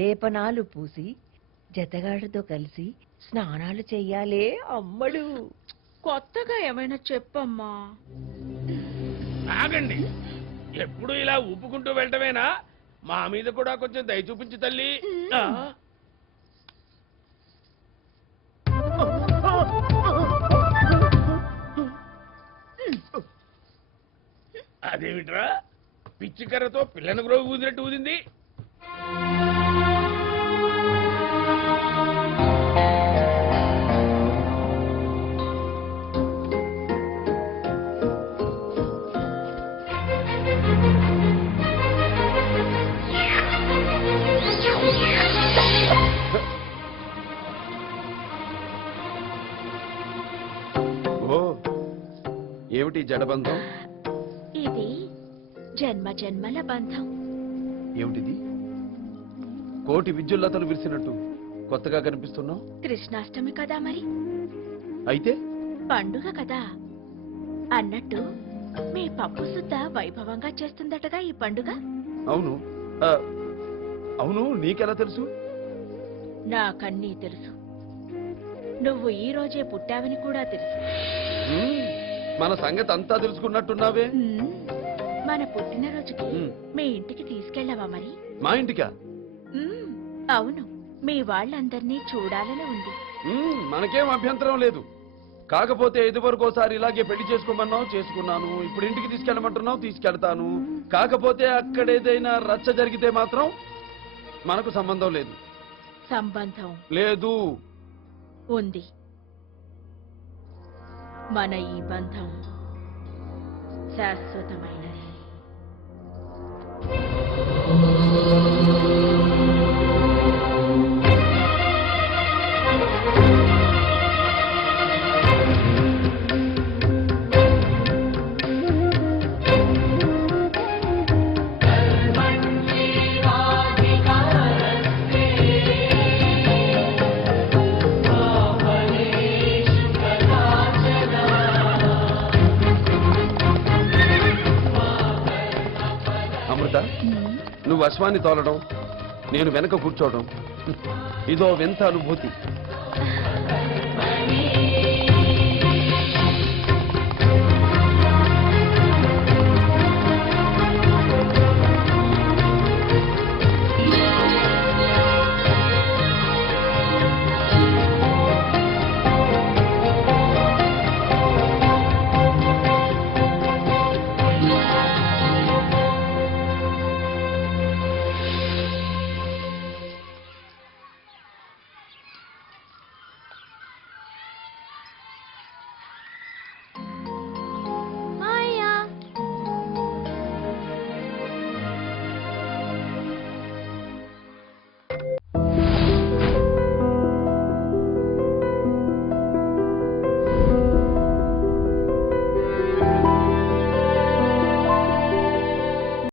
లేపనాలు పూసి జతగాడితో కలిసి స్నానాలు చెయ్యాలే అమ్మడు. కొత్తగా ఏమైనా చెప్పమ్మా. ఆగండి, ఎప్పుడు ఇలా ఊపుకుంటూ వెళ్ళటమేనా? మా మీద కూడా కొంచెం దయ చూపించు తల్లి. అదేమిట్రా, పిచ్చికర్రతో పిల్లను గ్రోవి ఊదినట్టు ఊదింది. ఏమిటి జడబంధం? ఇది జన్మ జన్మల బంధం. ఏమిటిది? కోటి విద్యుల్లతలు విరిసినట్టు కొత్తగా కనిపిస్తున్నావు. కృష్ణాష్టమి కదా మరి. అయితే పండుగ కదా అన్నట్టు మీ పప్పు సుద్ద వైభవంగా చేస్తుందటగా ఈ పండుగ. అవును. అవును, నీకెలా తెలుసు? నాకన్నీ తెలుసు. నువ్వు ఈ రోజే పుట్టావని కూడా తెలుసు. మన సంగతి అంతా తెలుసుకున్నట్టున్నావే. మన పుట్టినరోజుకి మీ ఇంటికి తీసుకెళ్ళావా మరి? మా ఇంటికా? అవును, మీ వాళ్ళందరినీ చూడాలని ఉంది. మనకేం అభ్యంతరం లేదు. కాకపోతే ఇదివరకోసారి ఇలాగే పెళ్లి చేసుకోమన్నావు, చేసుకున్నాను. ఇప్పుడు ఇంటికి తీసుకెళ్ళమంటున్నావు, తీసుకెళ్తాను. కాకపోతే అక్కడేదైనా రచ్చ జరిగితే మాత్రం మనకు సంబంధం లేదు. సంబంధం లేదు. ఉంది. మన ఈ బంధం శాశ్వతమైనది. నువ్వు అశ్వాన్ని తోలడం, నేను వెనక కూర్చోవడం, ఇదో వింత అనుభూతి.